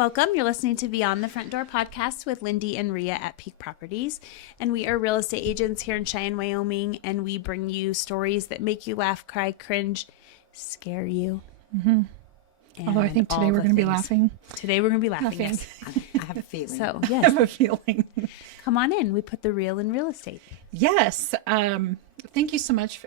Welcome. You're listening to Beyond the Front Door podcast with Lindy and Rhea at Peak Properties. And we are real estate agents here in Cheyenne, Wyoming. And we bring you stories that make you laugh, cry, cringe, scare you. Mm-hmm. Although I think today we're going to be laughing. Today we're going to be laughing. Yes. I have a feeling. So, yes. I have a feeling. Come on in. We put the real in real estate. Yes. Thank you so much,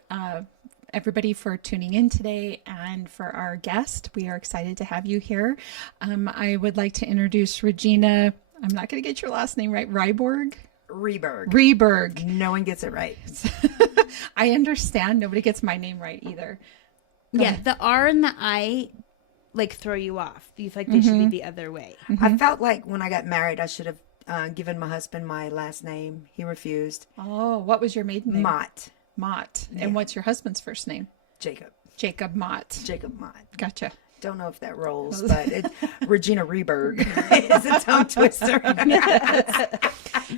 everybody, for tuning in today, and for our guest. We are excited to have you here. I would like to introduce Regina. I'm not going to get your last name right. Wriborg? Wriborg. No one gets it right. I understand. Nobody gets my name right either. Go ahead. The R and the I throw you off. You feel like they should be the other way. Mm-hmm. I felt like when I got married, I should have given my husband my last name. He refused. Oh, what was your maiden name? Mott. Yeah. And what's your husband's first name? Jacob Mott. Gotcha. Don't know if that rolls, but Regina Wriborg is a tongue twister.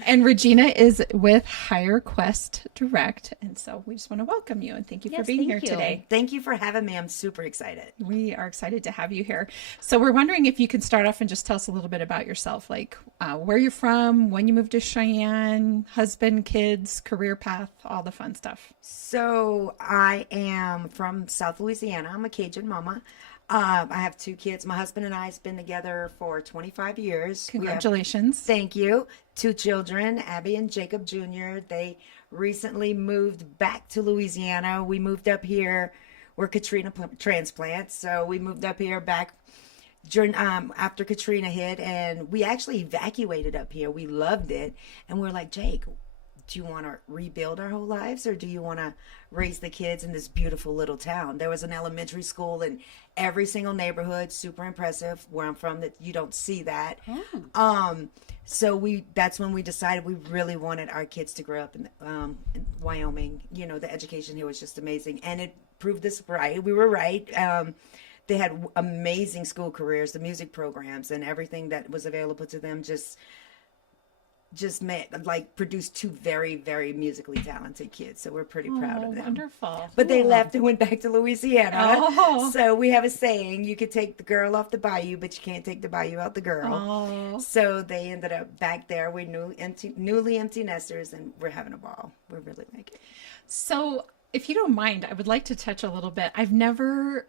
And Regina is with HireQuest Direct. And so we just want to welcome you and thank you for being here today. Thank you for having me. I'm super excited. We are excited to have you here. So we're wondering if you can start off and just tell us a little bit about yourself, like where you're from, when you moved to Cheyenne, husband, kids, career path, all the fun stuff. So I am from South Louisiana. I'm a Cajun mama. I have 2 kids. My husband and I have been together for 25 years. Congratulations. Thank you. 2 children, Abby and Jacob Jr. They recently moved back to Louisiana. We moved up here. We're Katrina transplants. So we moved up here back during after Katrina hit, and we actually evacuated up here. We loved it. And we're like, Jake, do you want to rebuild our whole lives, or do you want to raise the kids in this beautiful little town? There was an elementary school in every single neighborhood, super impressive. Where I'm from, that you don't see that. So that's when we decided we really wanted our kids to grow up in Wyoming. You know, the education here was just amazing, and it proved us right. We were right. They had amazing school careers, the music programs, and everything that was available to them just produced 2 very, very musically talented kids. So we're pretty proud of them. Wonderful. But they left and went back to Louisiana. So we have a saying, you could take the girl off the bayou, but you can't take the bayou out the girl. So they ended up back there. We're newly empty nesters, and we're having a ball. We really like it. So if you don't mind, I would like to touch a little bit. I've never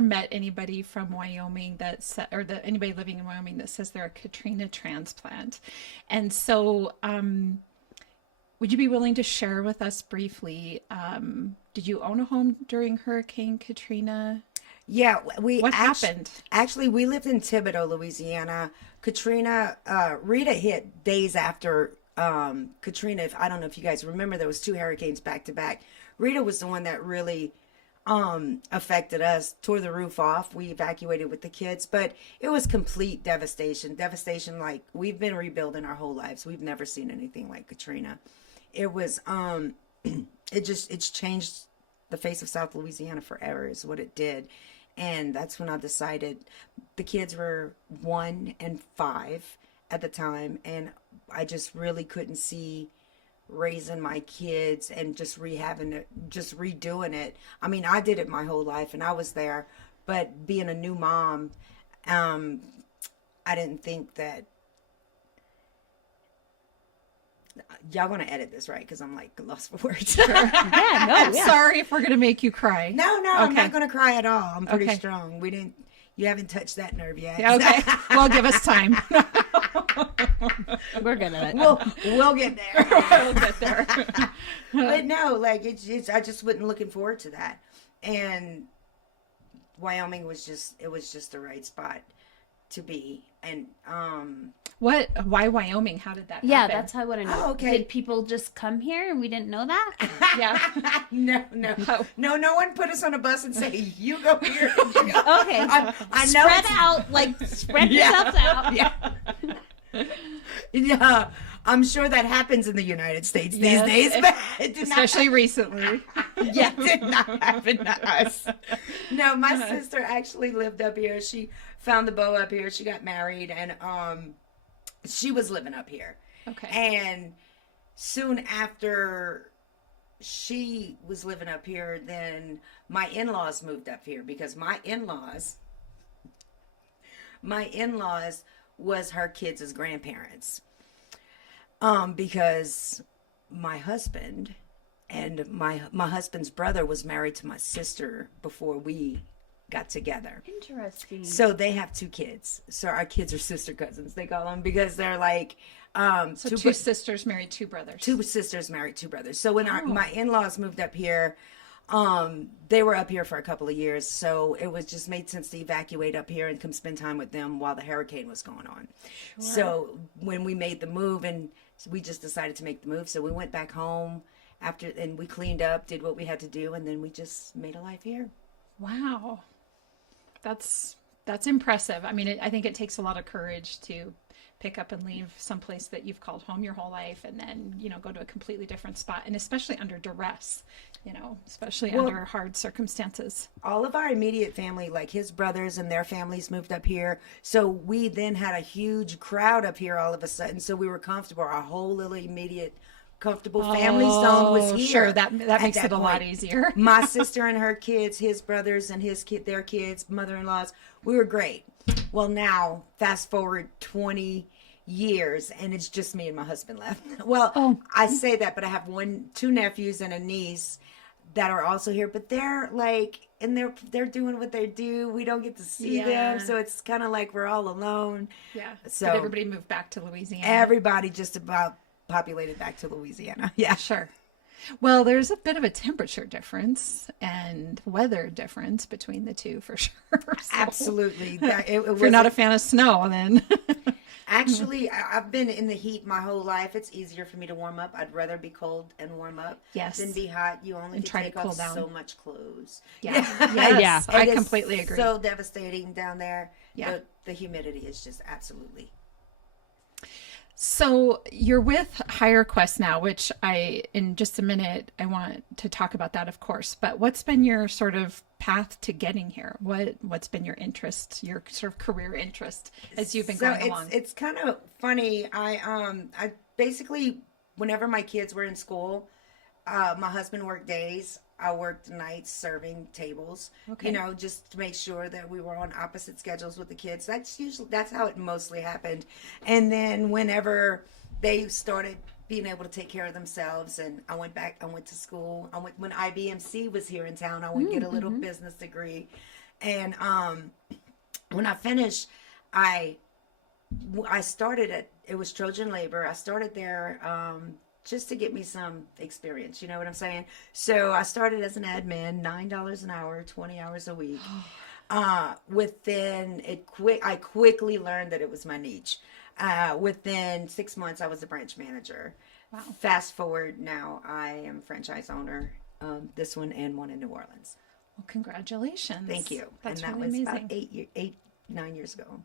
met anybody from Wyoming anybody living in Wyoming that says they're a Katrina transplant. And so, would you be willing to share with us briefly, did you own a home during Hurricane Katrina? Yeah, what happened? Actually, we lived in Thibodaux, Louisiana. Katrina, Rita hit days after Katrina. I don't know if you guys remember, there was 2 hurricanes back to back. Rita was the one that really affected us, tore the roof off. We evacuated with the kids, but it was complete devastation like we've been rebuilding our whole lives. We've never seen anything like Katrina. It was it's changed the face of South Louisiana forever is what it did. And that's when I decided. The kids were 1 and 5 at the time, and I just really couldn't see raising my kids and just redoing it. I mean, I did it my whole life and I was there, but being a new mom, I didn't think that. Y'all gonna edit this, right? Because I'm like lost for words. Sure. I'm sorry if we're gonna make you cry. No, I'm not gonna cry at all. I'm pretty strong. You haven't touched that nerve yet. Okay. Well, give us time. We're good at it. We'll get there. We'll get there. But no, it's I just wasn't looking forward to that. And Wyoming was just the right spot to be. And why Wyoming? How did that happen? Yeah, that's how I want to know. Oh, okay. Did people just come here and we didn't know that? Yeah. No one put us on a bus and say, you go here. Okay. I know. Spread yourselves out. Yeah. Yeah. I'm sure that happens in the United States these days, but it did especially recently. Yeah, it did not happen to us. No, my sister actually lived up here. She found the beau up here. She got married, and she was living up here. Okay. And soon after she was living up here, then my in-laws moved up here because my in-laws my in-laws was her kids as grandparents. Because my husband and my husband's brother was married to my sister before we got together. Interesting. So they have 2 kids. So our kids are sister cousins, they call them, because they're like So two sisters married 2 brothers. 2 sisters married 2 brothers. So when Oh. my in-laws moved up here, they were up here for a couple of years, so it was just made sense to evacuate up here and come spend time with them while the hurricane was going on. So when we made the move, and we just decided to make the move, so we went back home after, and we cleaned up, did what we had to do, and then we just made a life here. Wow. That's impressive. I mean, I think it takes a lot of courage to pick up and leave someplace that you've called home your whole life and then, go to a completely different spot, and especially under duress, especially under hard circumstances. All of our immediate family, like his brothers and their families, moved up here. So we then had a huge crowd up here all of a sudden. So we were comfortable. Our whole little immediate comfortable family zone was here. Sure, that makes at it that a lot point. easier. My sister and her kids, his brothers and their kids, mother-in-laws, we were great. Well, now fast forward 20 years and it's just me and my husband left. Well, I say that, but I have 2 nephews and a niece that are also here, but they're like, and they're doing what they do. We don't get to see them, so it's kind of like we're all alone. Yeah. So Did everybody moved back to Louisiana? everybody just about populated back to Louisiana. Yeah. Sure. Well, there's a bit of a temperature difference and weather difference between the two, for sure. So, Absolutely. if you're not a fan of snow, then Actually, I've been in the heat my whole life. It's easier for me to warm up. I'd rather be cold and warm up Yes. than be hot. You only And can try to take cool off down. so much clothes. Yes, I It is completely agree. So devastating down there. Yeah. The humidity is just absolutely. So you're with HireQuest now, which in just a minute, I want to talk about that, of course. But what's been your sort of path to getting here? What's been your interest, your sort of career interest as you've been going along? It's kind of funny. I basically, whenever my kids were in school, my husband worked days. I worked nights serving tables, Okay. just to make sure that we were on opposite schedules with the kids. That's how it mostly happened. And then whenever they started being able to take care of themselves, and I went to school. When IBMC was here in town, I went get a little business degree. And when I finished, I started it was Trojan Labor. I started there just to get me some experience, you know what I'm saying? So I started as an admin, $9 an hour, 20 hours a week. I quickly learned that it was my niche. Within 6 months, I was a branch manager. Wow. Fast forward, now I am franchise owner, this one and one in New Orleans. Well, congratulations. Thank you. That's and that really was amazing. about 9 years ago.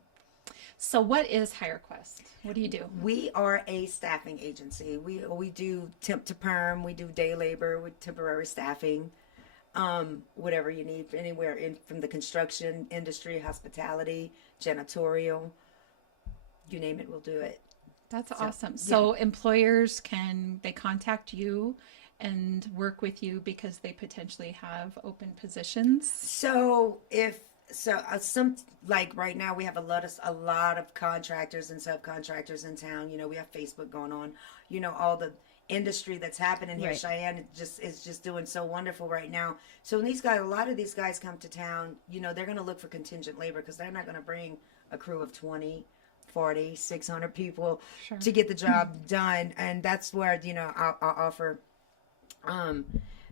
So what is HireQuest? What do you do? We are a staffing agency. We do temp to perm. We do day labor with temporary staffing, whatever you need anywhere from the construction industry, hospitality, janitorial, you name it, we'll do it. That's awesome. So employers they contact you and work with you because they potentially have open positions? So some, like right now we have a lot of contractors and subcontractors in town. We have Facebook going on. All the industry that's happening here. Right. Cheyenne is just doing so wonderful right now. So when a lot of these guys come to town, they're going to look for contingent labor because they're not going to bring a crew of 20, 40, 600 people Sure. to get the job done. And that's where, I'll offer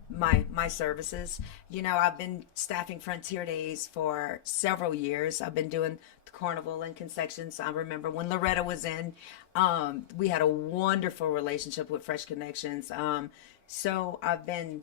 my services. I've been staffing Frontier Days for several years. I've been doing the carnival and concessions. I remember when Loretta was in, we had a wonderful relationship with Fresh Connections. So I've been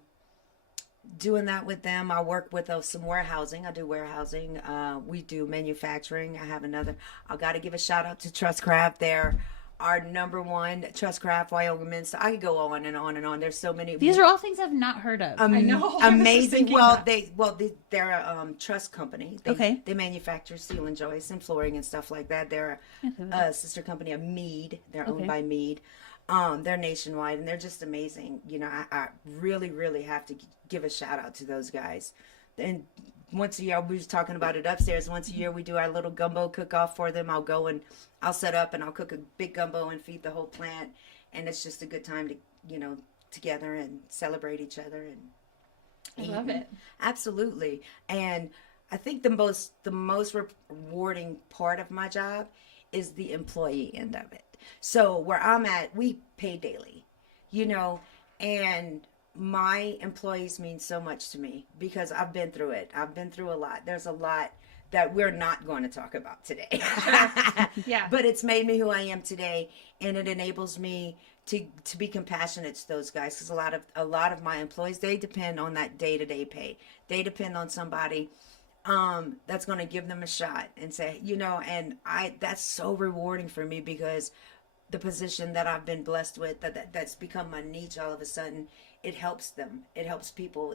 doing that with them. I work with some warehousing. I do warehousing. We do manufacturing. I got to give a shout out to Trustcraft. They're our number one, Trustcraft, Wyoming Minster. I could go on and on and on. There's so many. These are all things I've not heard of. I know. I was just Amazing. thinking Well, that. they're a trust company. Okay. They manufacture steel and joists and flooring and stuff like that. They're a sister company of Mead. They're owned by Mead. They're nationwide and they're just amazing. I really, really have to give a shout out to those guys. And once a year, we was talking about it upstairs. Once a year, we do our little gumbo cook-off for them. I'll go and I'll set up and I'll cook a big gumbo and feed the whole plant. And it's just a good time to, together and celebrate each other. And I love it. Absolutely. And I think the most rewarding part of my job is the employee end of it. So where I'm at, we pay daily, and my employees mean so much to me because I've been through it. I've been through a lot. There's a lot that we're not going to talk about today. Yeah. But it's made me who I am today, and it enables me to be compassionate to those guys, because a lot of my employees, they depend on that day-to-day pay. They depend on somebody that's going to give them a shot and say, and that's so rewarding for me, because the position that I've been blessed with, that's become my niche all of a sudden, it helps them. It helps people.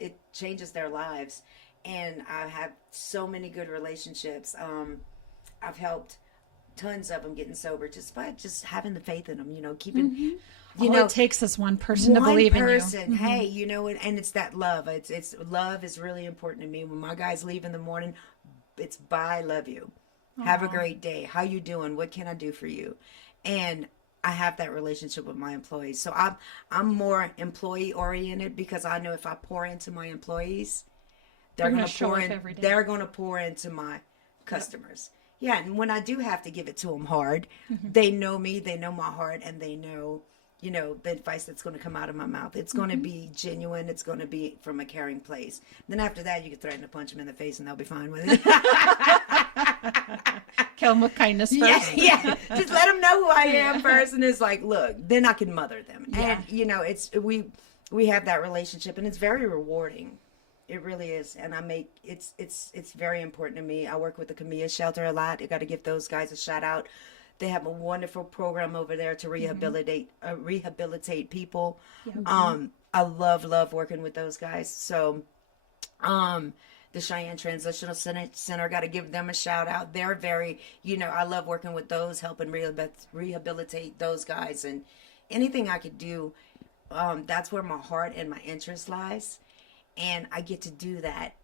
It changes their lives. And I have so many good relationships. I've helped tons of them getting sober just by just having the faith in them, keeping, All it takes is one person to believe in you. Hey, and it's that love. It's love is really important to me. When my guys leave in the morning, it's bye, love you. Have a great day. How you doing? What can I do for you? And I have that relationship with my employees. So I'm more employee oriented, because I know if I pour into my employees, they're going to pour in. Every day. They're going to pour into my customers. Yep. Yeah, and when I do have to give it to them hard, they know me, they know my heart, and they know, the advice that's going to come out of my mouth. It's going to be genuine. It's going to be from a caring place. Then after that, you can threaten to punch them in the face, and they'll be fine with it. Kill them with kindness first. Yeah. Just let them know who I am first, and it's like, look, then I can mother them. Yeah. And it's we have that relationship, and it's very rewarding. It really is. And it's very important to me. I work with the Camilla shelter a lot. I got to give those guys a shout out. They have a wonderful program over there to rehabilitate people. Yeah. I love working with those guys. So, the Cheyenne Transitional Center, got to give them a shout out. They're very, I love working with those, helping rehabilitate those guys, and anything I could do. That's where my heart and my interest lies. And I get to do that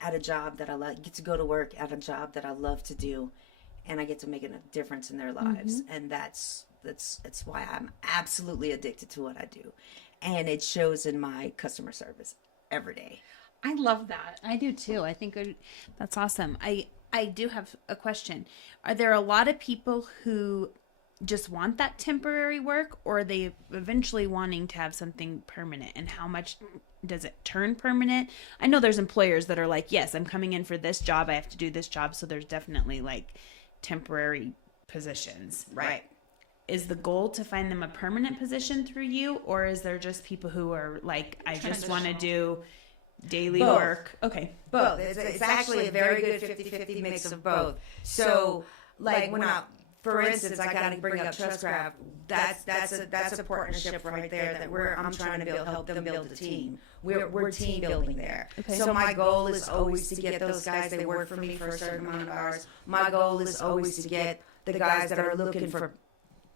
at a job that I love. Get to go to work at a job that I love to do, and I get to make a difference in their lives. And that's why I'm absolutely addicted to what I do, and it shows in my customer service every day. I love that. I do too. I think that's awesome. I do have a question. Are there a lot of people who just want that temporary work, or are they eventually wanting to have something permanent? And how much does it turn permanent? I know there's employers that are like, yes, I'm coming in for this job, I have to do this job. So there's definitely like temporary positions. Right. Is the goal to find them a permanent position through you, or is there just people who are like, I just want to do daily work? Okay. Both. It's actually a very good 50-50 mix of both. So like for instance, I got to bring up TrustCraft. That's a partnership right there that I'm trying to help them build a team. We're team building there. Okay. So my goal is always to get those guys. They work for me for a certain amount of hours. My goal is always to get the guys that are looking for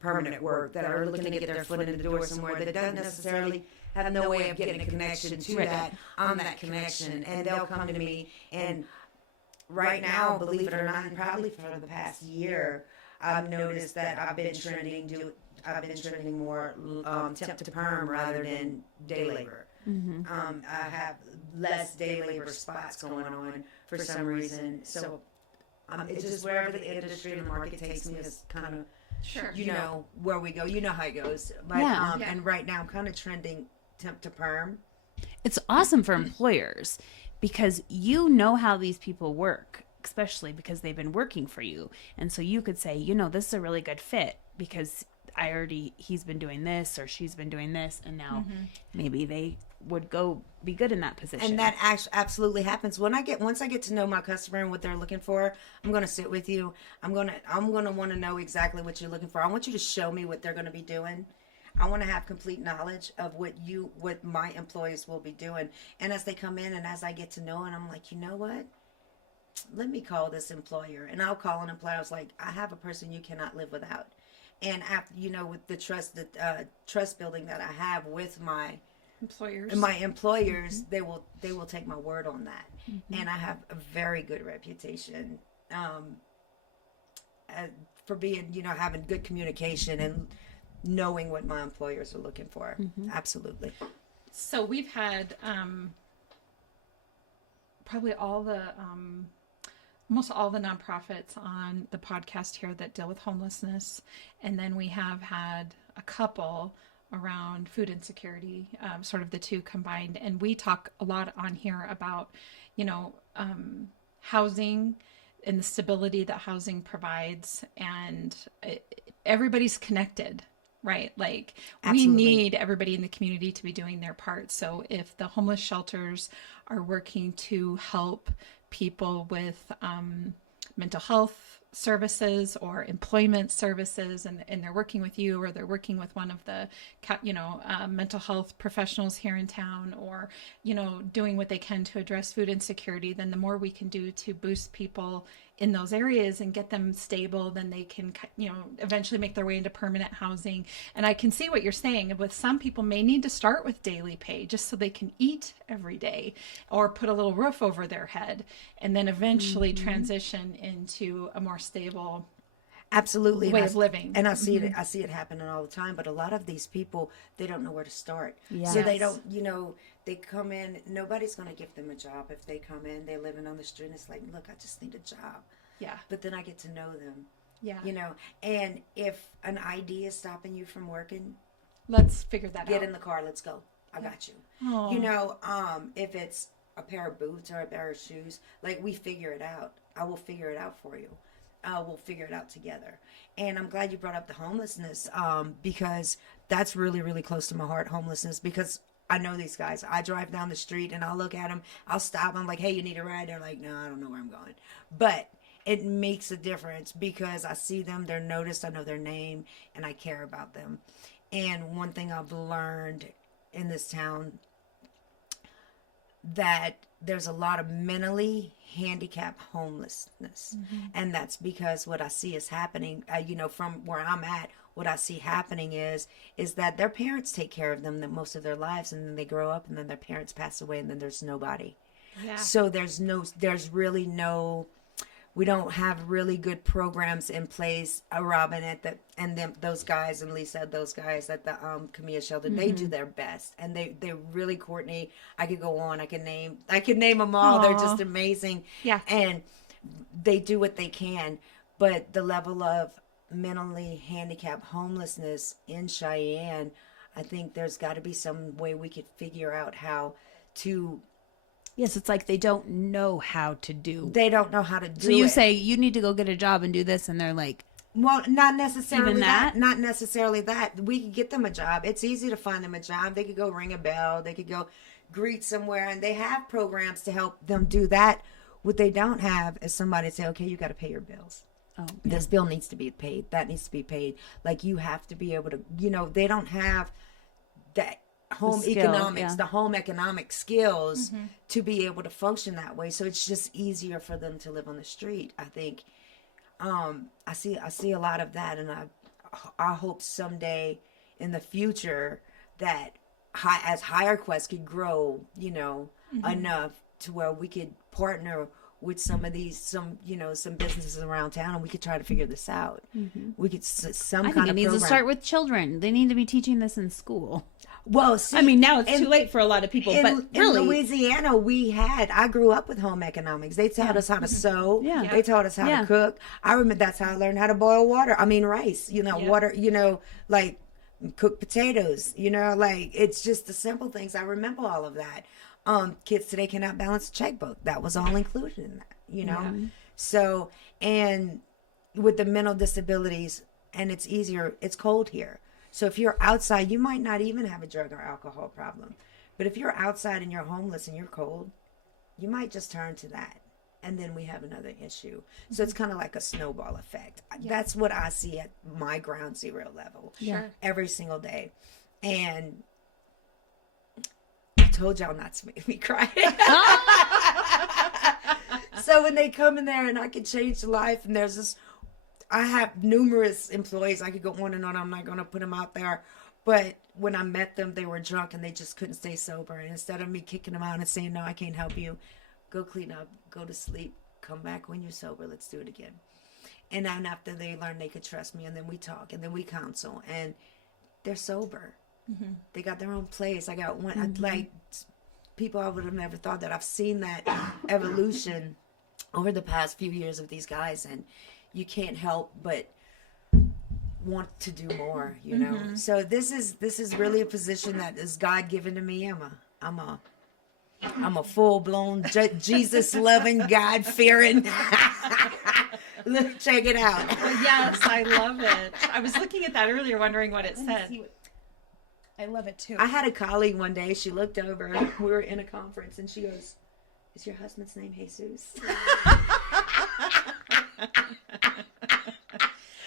permanent work, that are looking to get their foot in the door somewhere, that doesn't necessarily have no way of getting a connection to that. I'm that connection, and they'll come to me. And right now, believe it or not, and probably for the past year, I've noticed that I've been trending more temp to perm rather than day labor. I have less day labor spots going on for some reason. So it's just wherever the industry and the market takes me is kind of, Sure. Where we go. You know how it goes. But, And right now I'm kind of trending temp to perm. It's awesome for employers because you know how these people work, especially because they've been working for you. And so you could say, this is a really good fit because he's been doing this or she's been doing this, and now maybe they would go be good in that position. And that absolutely happens. Once I get to know my customer and what they're looking for, I'm going to sit with you. I'm going to want to know exactly what you're looking for. I want you to show me what they're going to be doing. I want to have complete knowledge of what my employees will be doing. And as they come in and as I get to know, and I'm like, you know what? Let me call this employer. And I'll call an employer. I was like, I have a person you cannot live without. And after, with the trust building that I have with my employers. And my employers, they will take my word on that. And I have a very good reputation for being, having good communication and knowing what my employers are looking for. Absolutely. So we've had probably almost all the nonprofits on the podcast here that deal with homelessness. And then we have had a couple around food insecurity, sort of the two combined. And we talk a lot on here about, housing and the stability that housing provides. And everybody's connected, right? Like Absolutely. we need everybody in the community to be doing their part. So if the homeless shelters are working to help people with mental health services or employment services, and they're working with you, or they're working with one of the mental health professionals here in town, or doing what they can to address food insecurity, then the more we can do to boost people in those areas and get them stable, then they can eventually make their way into permanent housing. And I can see what you're saying. With some people may need to start with daily pay just so they can eat every day, or put a little roof over their head, and then eventually transition into a more stable Absolutely. way of living. And I see it happening all the time. But a lot of these people, they don't know where to start. So they don't, they come in, nobody's going to give them a job. If they come in, they're living on the street, and it's like, look, I just need a job. Yeah. But then I get to know them. Yeah. And if an ID is stopping you from working, let's figure that out. Get in the car, let's go. I got you. Oh. If it's a pair of boots or a pair of shoes, like, we figure it out. I will figure it out for you. We'll figure it out together. And I'm glad you brought up the homelessness, because that's really, really close to my heart, homelessness, because I know these guys. I drive down the street and I'll look at them. I'll stop. I'm like, hey, you need a ride? They're like, no, I don't know where I'm going. But it makes a difference because I see them, they're noticed, I know their name, and I care about them. And one thing I've learned in this town, that there's a lot of mentally handicapped homelessness. And that's because what I see is happening, from where I'm at, what I see happening is that their parents take care of them most of their lives, and then they grow up, and then their parents pass away, and then there's nobody. Yeah. So we don't have really good programs in place. Robin those guys, and Lisa, those guys at the Camilla shelter, they do their best, and they really, Courtney, I could go on. I can name them all. Aww. They're just amazing. Yeah. And they do what they can, but the level of mentally handicapped homelessness in Cheyenne, I think there's got to be some way we could figure out how to. Yes, it's like they don't know how to do. They don't know how to do it. So you say, you need to go get a job and do this, and they're like, well, not necessarily even that. Not necessarily that. We could get them a job. It's easy to find them a job. They could go ring a bell. They could go greet somewhere, and they have programs to help them do that. What they don't have is somebody to say, okay, you got to pay your bills. oh, This bill needs to be paid. That needs to be paid. Like, you have to be able to, they don't have that home economics, the home economic skills to be able to function that way. So it's just easier for them to live on the street. I think I see a lot of that, and I hope someday in the future that as HireQuest could grow, enough to where we could partner with some businesses around town, and we could try to figure this out. We could some I kind think it of needs program. to start with children. They need to be teaching this in school. Well, see, I mean, now it's too late for a lot of people, but really, in Louisiana, I grew up with home economics. They taught us how to sew. Yeah. They taught us how to cook. I remember that's how I learned how to boil rice, water, like cook potatoes, like, it's just the simple things. I remember all of that. Kids today cannot balance a checkbook. That was all included in that, Yeah. So, and with the mental disabilities, and it's easier, it's cold here. So if you're outside, you might not even have a drug or alcohol problem. But if you're outside and you're homeless and you're cold, you might just turn to that. And then we have another issue. So it's kind of like a snowball effect. That's what I see at my ground zero level. Sure. Every single day. And I told y'all not to make me cry. So when they come in there and I can change life, and I have numerous employees. I could go on and on. I'm not going to put them out there. But when I met them, they were drunk and they just couldn't stay sober. And instead of me kicking them out and saying, no, I can't help you, go clean up, go to sleep, come back when you're sober, let's do it again. And then after they learned they could trust me, and then we talk, and then we counsel, and they're sober. Mm-hmm. They got their own place. I got one, Mm-hmm. like, people I would have never thought that. I've seen that evolution over the past few years of these guys, and you can't help but want to do more, you know. Mm-hmm. So this is really a position that is God given to me. I'm a full blown Jesus loving, God fearing. Look, check it out. Yes, I love it. I was looking at that earlier, wondering what it Let me said. see what- I love it too. I had a colleague one day. She looked over. We were in a conference, and she goes, "Is your husband's name Jesus?"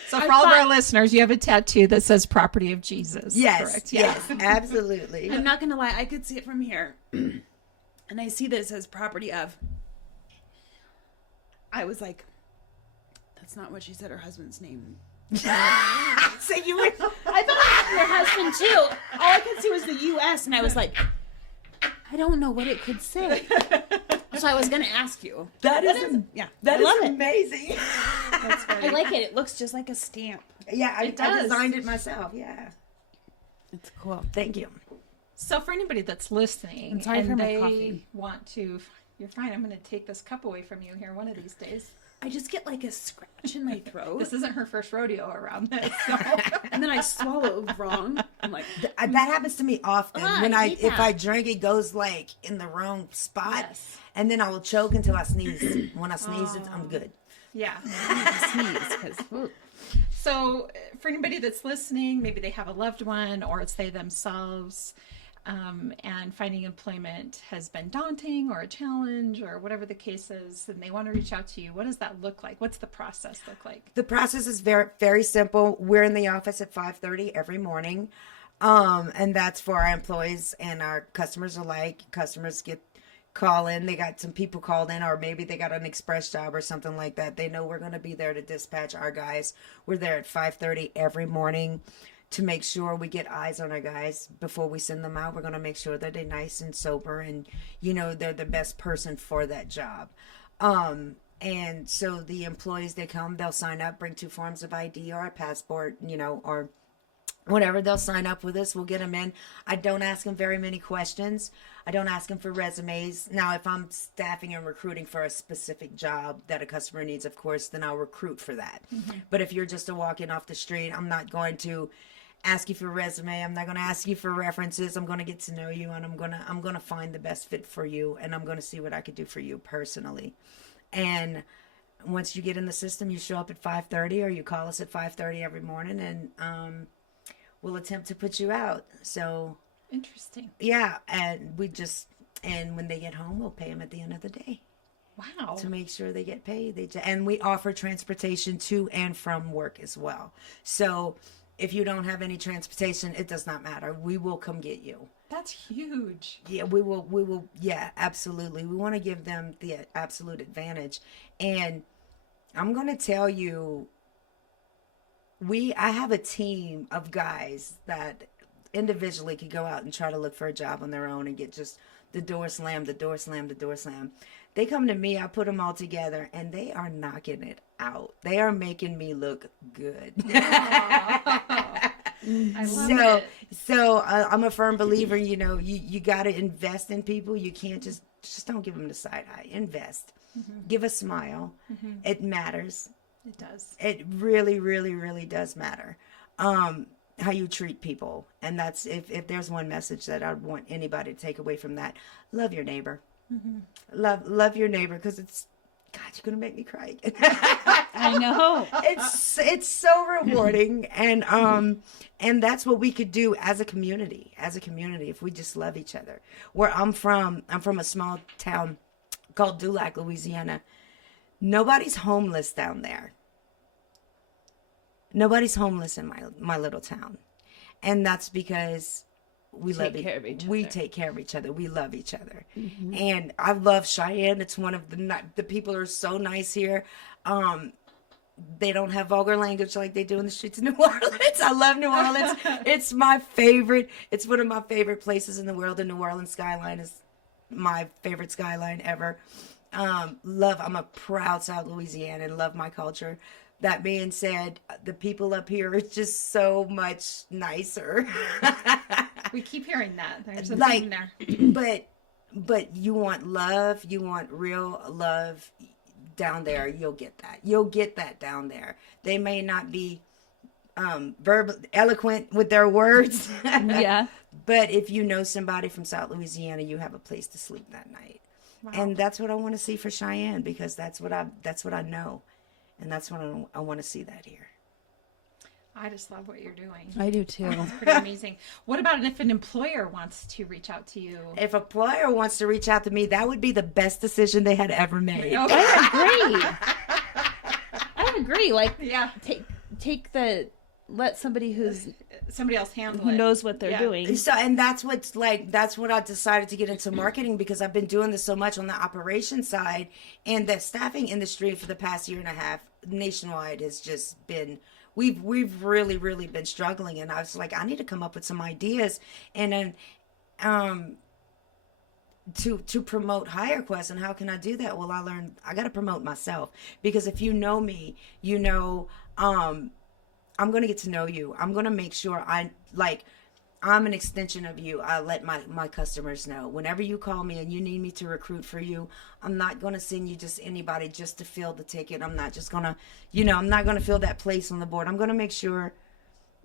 So for all of our listeners, you have a tattoo that says "Property of Jesus." Yes, correct? yes, absolutely. I'm not gonna lie, I could see it from here, and I see that it says "property of." I was like, "That's not what she said. Her husband's name." So you were. I thought it was your husband too. All I could see was the U.S., and I was like, I don't know what it could say. So I was gonna ask you. That is Yeah, that I is love it. amazing. That's I like it. It looks just like a stamp. Yeah, I does. designed it myself. Yeah, It's cool. thank you. So for anybody that's listening I'm sorry and for my they coffee. want to, you're fine. I'm going to take this cup away from you here one of these days. I just get like a scratch in my throat, This isn't her first rodeo around this. So. and then I swallow wrong. I'm like, That happens to me often. Ah, When I I hate if that. I drink, it goes like in the wrong spot, Yes. and then I will choke until I sneeze. When I sneeze, I'm good. Yeah. sneeze because So for anybody that's listening, maybe they have a loved one or it's they themselves, and finding employment has been daunting or a challenge or whatever the case is, and they want to reach out to you. What does that look like? What's the process look like? The process is very very simple. We're in the office at 5:30 every morning, and that's for our employees and our customers alike. Customers get call in. They got some people called in, or maybe they got an express job or something like that. They know we're going to be there to dispatch our guys. We're there at 5:30 every morning to make sure we get eyes on our guys before we send them out. We're going to make sure that they're nice and sober, and you know they're the best person for that job. And so the employees, they come, they'll sign up, bring 2 forms of ID or a passport, you know, or whatever. They'll sign up with us. We'll get them in. I don't ask them very many questions. I don't ask them for resumes. Now, if I'm staffing and recruiting for a specific job that a customer needs, of course, then I'll recruit for that. Mm-hmm. But if you're just a walk-in off the street, I'm not going to ask you for a resume. I'm not going to ask you for references. I'm going to get to know you, and I'm going to find the best fit for you, and I'm going to see what I could do for you personally. And once you get in the system, you show up at 5:30, or you call us at 5:30 every morning, and we'll attempt to put you out. So Interesting. yeah, and when they get home, we'll pay them at the end of the day Wow. to make sure they get paid. And we offer transportation to and from work as well. So if you don't have any transportation, it does not matter. We will come get you. That's huge. Yeah, we will. Yeah, absolutely. We want to give them the absolute advantage. And I'm going to tell you, I have a team of guys that individually could go out and try to look for a job on their own and get just the door slammed, the door slammed, the door slammed. They come to me, I put them all together, and they are knocking it out. They are making me look good. I love it. So I'm a firm believer, you know, you got to invest in people. You can't just don't give them the side eye. Invest. Mm-hmm. Give a smile. Mm-hmm. It matters. It does. It really, really, really does matter. How you treat people. And that's, if there's one message that I want anybody to take away from that, love your neighbor. Mm-hmm. Love your neighbor, because it's, God, you're going to make me cry again. I know. It's so rewarding, and that's what we could do as a community, if we just love each other. Where I'm from a small town called Dulac, Louisiana. Nobody's homeless down there. Nobody's homeless in my little town. And that's because we take care of each other. We love each other. Mm-hmm. And I love Cheyenne. It's one of the people are so nice here. they don't have vulgar language like they do in the streets of New Orleans. I love New Orleans. It's my favorite. It's one of my favorite places in the world. The New Orleans skyline is my favorite skyline ever. I'm a proud South Louisiana and love my culture. That being said, the people up here are just so much nicer. We keep hearing that. There's a Like, thing there. but you want love, you want real love down there. You'll get that. You'll get that down there. They may not be verbal eloquent with their words. Yeah. But if you know somebody from South Louisiana, you have a place to sleep that night. Wow. And that's what I want to see for Cheyenne, because that's what I know. And that's what I want to see that here. I just love what you're doing. I do too. It's pretty amazing. What about if an employer wants to reach out to you? If a employer wants to reach out to me, that would be the best decision they had ever made. Okay. I agree. Like, Yeah. let somebody Somebody else handle who it. knows what they're doing. So, and that's what I decided to get into marketing, because I've been doing this so much on the operations side, and the staffing industry for the past year and a half nationwide has just been, we've really, really been struggling. And I was like, I need to come up with some ideas. And then, to promote HireQuest. And how can I do that? Well, I got to promote myself, because if you know me, you know, I'm going to get to know you. I'm going to make sure I'm an extension of you. I let my customers know. Whenever you call me and you need me to recruit for you, I'm not going to send you just anybody just to fill the ticket. I'm not just going to, I'm not going to fill that place on the board. I'm going to make sure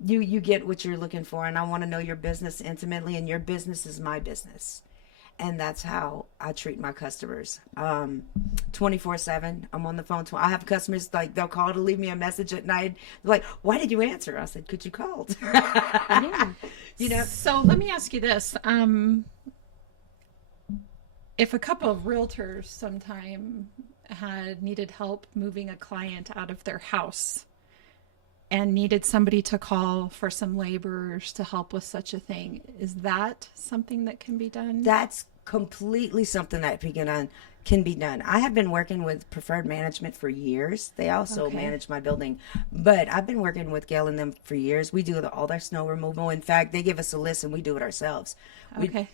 you get what you're looking for. And I want to know your business intimately, and your business is my business. And that's how I treat my customers. 24/7. I'm on the phone. I have customers, like, they'll call to leave me a message at night. They're like, why did you answer? I said, 'cause you called. Yeah. So let me ask you this. If a couple of realtors sometime had needed help moving a client out of their house and needed somebody to call for some laborers to help with such a thing, is that something that can be done? That's completely something that can be done. I have been working with Preferred Management for years. They also manage my building, but I've been working with Gail and them for years. We do all their snow removal. In fact, they give us a list and we do it ourselves. Okay.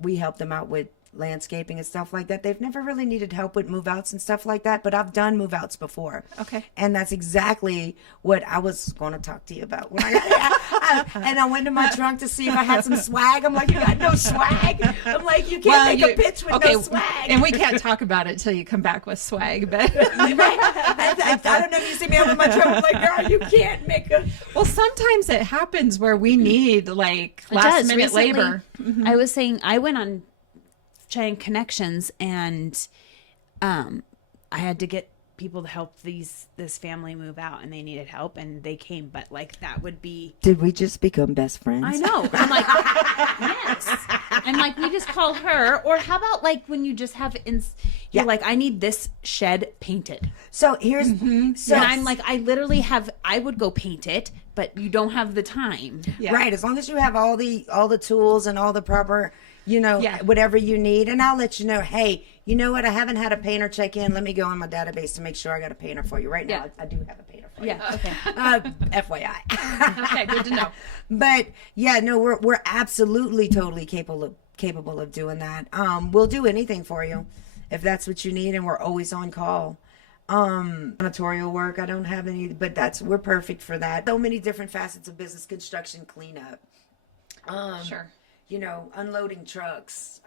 We help them out with landscaping and stuff like that. They've never really needed help with move outs and stuff like that, but I've done move outs before. Okay. And that's exactly what I was going to talk to you about when and I went to my trunk to see if I had some swag. I'm like, you got no swag? I'm like, you can't make a pitch with no swag. And we can't talk about it till you come back with swag, but I don't know if you see me over my trunk. I'm like, girl, you can't make a. well, sometimes it happens where we need like last minute Recently, labor. I was saying, I went on Cheyenne Connections, and I had to get people to help this family move out, and they needed help, and they came. But like, that would be. Did we just become best friends? I know. I'm like, yes. I'm like, we just call her. Or how about like when you just have you're like, I need this shed painted. So here's And I'm like, I would go paint it, but you don't have the time. Yeah. Right, as long as you have all the tools and all the proper, whatever you need, and I'll let you know, hey, you know what, I haven't had a painter check in. Let me go on my database to make sure I got a painter for you. Right now, I do have a painter for you. Yeah. Okay. FYI. Okay, good to know. But yeah, no, we're absolutely totally capable of doing that. We'll do anything for you if that's what you need, and we're always on call. Janitorial work, I don't have any, but we're perfect for that. So many different facets of business: construction, cleanup, Sure. Unloading trucks,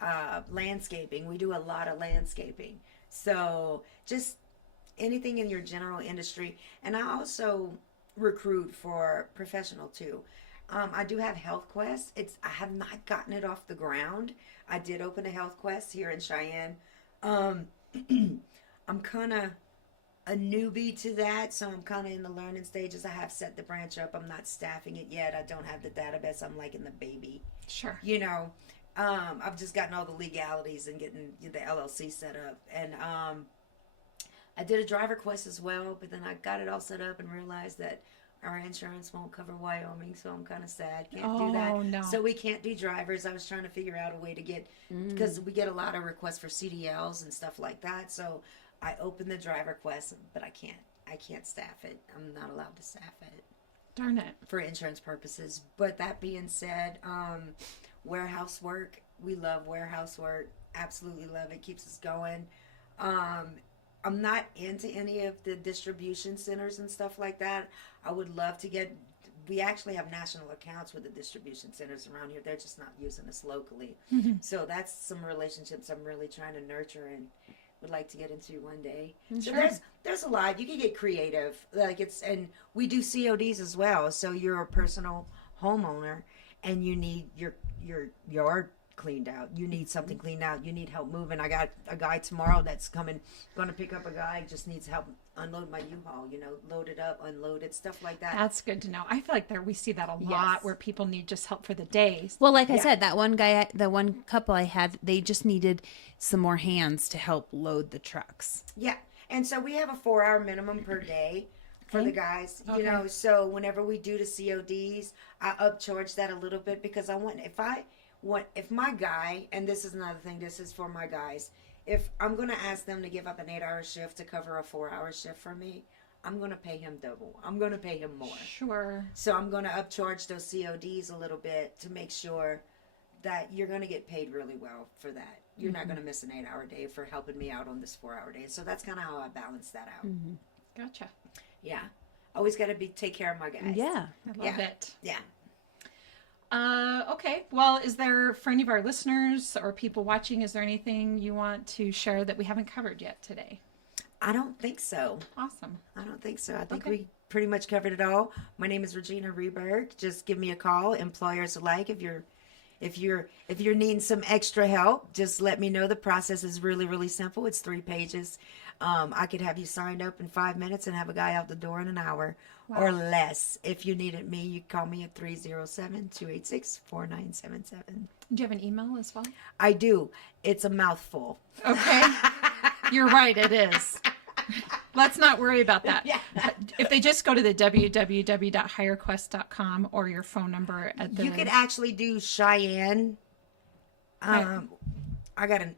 landscaping. We do a lot of landscaping. So just anything in your general industry. And I also recruit for professional too. I do have HealthQuest. I have not gotten it off the ground. I did open a HealthQuest here in Cheyenne. I'm kind of a newbie to that, so I'm kind of in the learning stages. I have set the branch up. I'm not staffing it yet. I don't have the database. I'm like in the baby. Sure. I've just gotten all the legalities and getting the LLC set up. And I did a driver quest as well, but then I got it all set up and realized that our insurance won't cover Wyoming, so I'm kind of sad. Can't do that. No. So we can't do drivers. I was trying to figure out a way to get, because we get a lot of requests for CDLs and stuff like that. So I open the driver quest, but I can't staff it. I'm not allowed to staff it Darn it. for insurance purposes. But that being said, warehouse work, we love warehouse work. Absolutely love it. Keeps us going. I'm not into any of the distribution centers and stuff like that. I would love to get. We actually have national accounts with the distribution centers around here. They're just not using us locally. So that's some relationships I'm really trying to nurture and would like to get into one day. So there's a lot. You can get creative. And we do CODs as well. So you're a personal homeowner and you need your yard cleaned out. You need something cleaned out. You need help moving. I got a guy tomorrow that's going to pick up a guy, just needs help unload my U-Haul, load it up, unload it, stuff like that. That's good to know. I feel like we see that a lot where people need just help for the day. Well, like I said, that one guy, the one couple I had, they just needed some more hands to help load the trucks. Yeah. And so we have a 4-hour minimum per day for the guys, so whenever we do the CODs, I upcharge that a little bit because if my guy, and this is another thing, this is for my guys, if I'm going to ask them to give up an 8-hour shift to cover a 4-hour shift for me, I'm going to pay him double. I'm going to pay him more. Sure. So I'm going to upcharge those CODs a little bit to make sure that you're going to get paid really well for that. You're not going to miss an 8-hour day for helping me out on this 4-hour day. So that's kind of how I balance that out. Gotcha. Yeah. Always got to take care of my guys. Yeah. I love it. Yeah. Okay. Well, is there, for any of our listeners or people watching, is there anything you want to share that we haven't covered yet today? I don't think so. Awesome. I don't think so. I think we pretty much covered it all. My name is Regina Wriborg. Just give me a call. Employers alike, if you're needing some extra help, just let me know. The process is really, really simple. It's 3 pages. I could have you signed up in 5 minutes and have a guy out the door in an hour or less. If you needed me, you call me at 307-286-4977. Do you have an email as well? I do. It's a mouthful. Okay. You're right. It is. Let's not worry about that. Yeah. If they just go to the www.hirequest.com or your phone number at the... You could actually do Cheyenne. I got a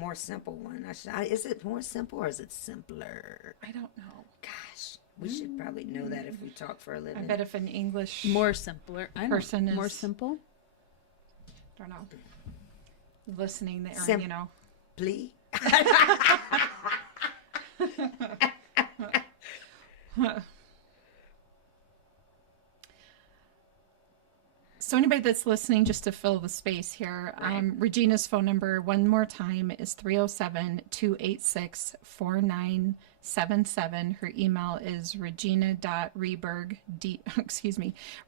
more simple one. Is it more simple or is it simpler? I don't know. Gosh, we should probably know that if we talk for a living. I bet if an English More simpler. person is... More simple. I don't know. Listening there, Please. So anybody that's listening, just to fill the space here, Regina's phone number one more time is 307-286-4977. Her email is regina.wriborg,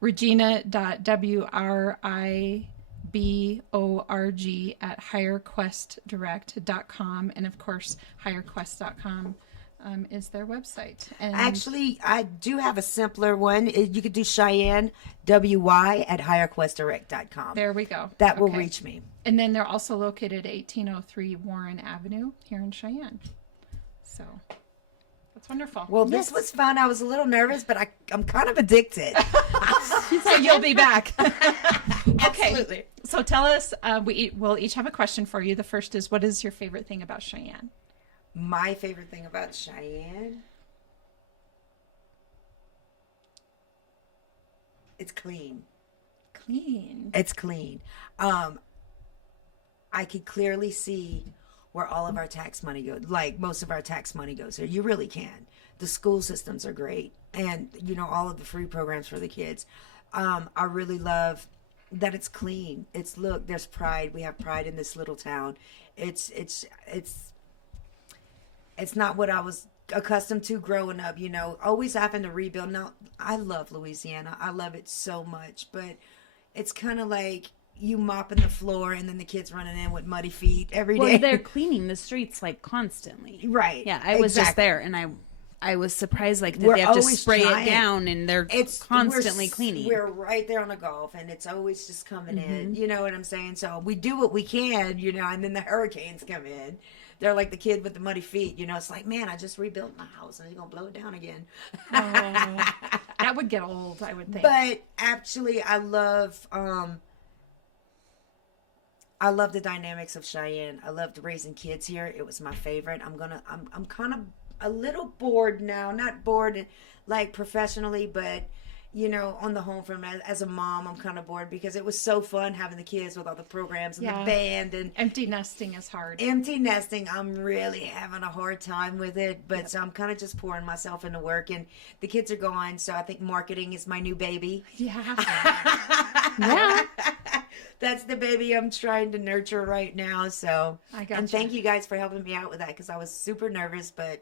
regina.wriborg@hirequestdirect.com. And of course, hirequest.com is their website. And Actually, I do have a simpler one. You could do Cheyenne, WY@hirequestdirect.com. there we go. That will reach me. And then they're also located at 1803 Warren Avenue here in Cheyenne. So that's wonderful. Well, this was fun. I was a little nervous, but I'm kind of addicted. So you'll be back. Okay. Absolutely. So tell us, we'll each have a question for you. The first is, what is your favorite thing about Cheyenne? My favorite thing about Cheyenne, it's clean. Clean. It's clean. I could clearly see where all of our tax money goes. Like most of our tax money goes there. You really can. The school systems are great, and all of the free programs for the kids. I really love that it's clean. Look, there's pride. We have pride in this little town. It's not what I was accustomed to growing up, always having to rebuild. Now, I love Louisiana. I love it so much, but it's kind of like you mopping the floor and then the kids running in with muddy feet every day. Well, they're cleaning the streets constantly. Right. Yeah, I was just there and I was surprised that We're they have to always spray trying. it down and they're constantly cleaning. We're right there on the Gulf and it's always just coming in. You know what I'm saying? So we do what we can, and then the hurricanes come in. They're like the kid with the muddy feet, it's like, man, I just rebuilt my house and you're going to blow it down again. That would get old, I would think. But actually, I love I love the dynamics of Cheyenne. I loved raising kids here. It was my favorite. I'm kind of a little bored now. Not bored like professionally, but on the home front as a mom, I'm kind of bored because it was so fun having the kids with all the programs and the band and empty nesting is hard. Empty nesting, I'm really having a hard time with it, but so I'm kind of just pouring myself into work, and the kids are gone, so I think marketing is my new baby. Yeah. Yeah. That's the baby I'm trying to nurture right now. So, I gotcha. And thank you guys for helping me out with that because I was super nervous, but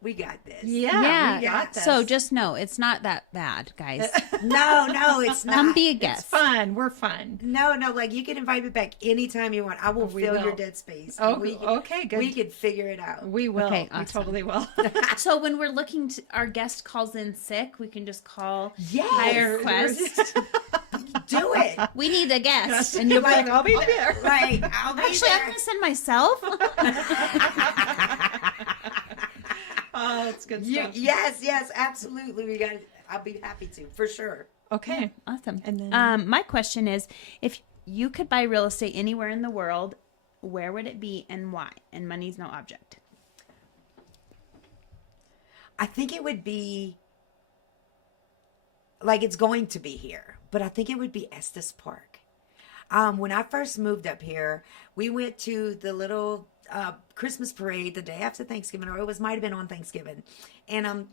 we got this. Yeah, we got this. So just know it's not that bad, guys. No, it's not. Come be a It's guest. fun. We're fun. No, like you can invite me back anytime you want. I will We fill will. your dead space. Oh, We can- okay, good. We could figure it out. We will. Okay, We awesome. totally will. So when we're looking to, our guest calls in sick, we can just call Yes. HireQuest. Do it. We need a guest. Yes. And you'll be like, I'll be there. Right. I'll be actually, I'm there. going to send myself. Oh, that's good You- stuff. yes, absolutely. I'll be happy to, for sure. Okay. Awesome. And then- my question is, if you could buy real estate anywhere in the world, where would it be and why? And money's no object. I think it would be like it's going to be here, but I think it would be Estes Park. When I first moved up here, we went to the little Christmas parade the day after Thanksgiving, or it might have been on Thanksgiving, and I'm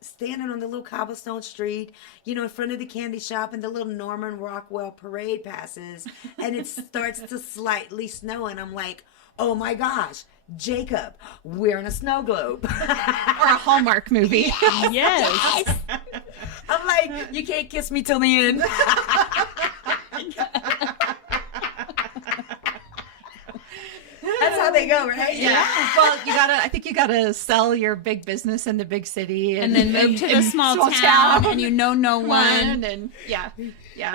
standing on the little cobblestone street, in front of the candy shop, and the little Norman Rockwell parade passes, and it starts to slightly snow, and I'm like, oh my gosh, Jacob, we're in a snow globe. Or a Hallmark movie. Yes. I'm like, you can't kiss me till the end. That's how they go, right? Yeah. Well, I think you gotta sell your big business in the big city And then move to the small town, and no one. and yeah.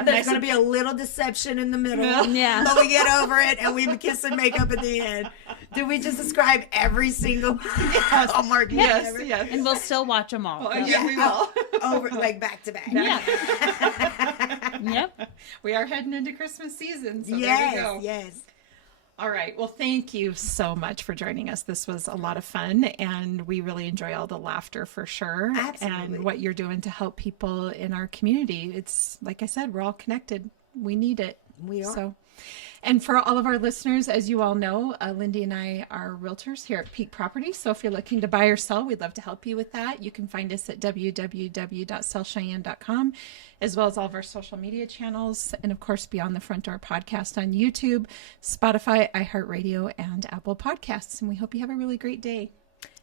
There's going to be a little deception in the middle. Yeah. But we get over it and we kiss and make up at the end. Did we just describe every single Hallmark movie Yes, ever? yes. And we'll still watch them all. Yeah, we will. Over, like back to back. Yeah. Yep. We are heading into Christmas season, so there we Yes, go. yes. All right. Well, thank you so much for joining us. This was a lot of fun, and we really enjoy all the laughter for sure. Absolutely. And what you're doing to help people in our community. It's like I said, we're all connected. We need it. We are. So, and for all of our listeners, as you all know, Lindy and I are realtors here at Peak Properties. So if you're looking to buy or sell, we'd love to help you with that. You can find us at www.sellcheyenne.com, as well as all of our social media channels. And of course, Beyond the Front Door podcast on YouTube, Spotify, iHeartRadio, and Apple Podcasts. And we hope you have a really great day.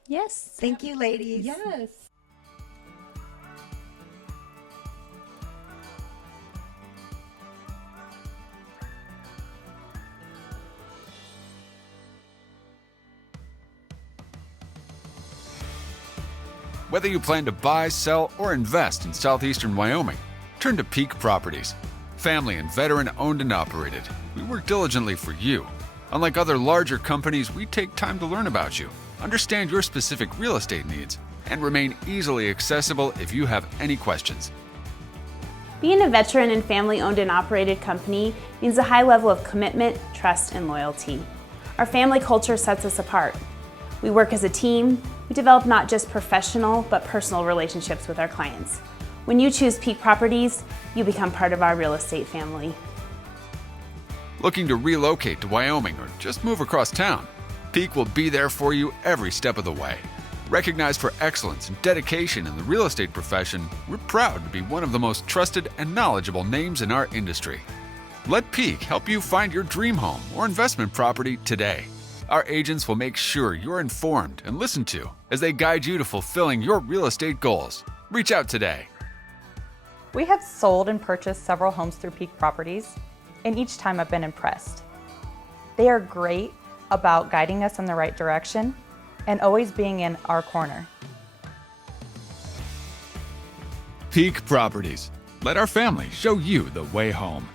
Yes. Thank you, ladies. Yes. Whether you plan to buy, sell, or invest in southeastern Wyoming, turn to Peak Properties. Family and veteran owned and operated, we work diligently for you. Unlike other larger companies, we take time to learn about you, understand your specific real estate needs, and remain easily accessible if you have any questions. Being a veteran and family owned and operated company means a high level of commitment, trust, and loyalty. Our family culture sets us apart. We work as a team. We develop not just professional, but personal relationships with our clients. When you choose Peak Properties, you become part of our real estate family. Looking to relocate to Wyoming or just move across town? Peak will be there for you every step of the way. Recognized for excellence and dedication in the real estate profession, we're proud to be one of the most trusted and knowledgeable names in our industry. Let Peak help you find your dream home or investment property today. Our agents will make sure you're informed and listened to as they guide you to fulfilling your real estate goals. Reach out today. We have sold and purchased several homes through Peak Properties, and each time I've been impressed. They are great about guiding us in the right direction and always being in our corner. Peak Properties. Let our family show you the way home.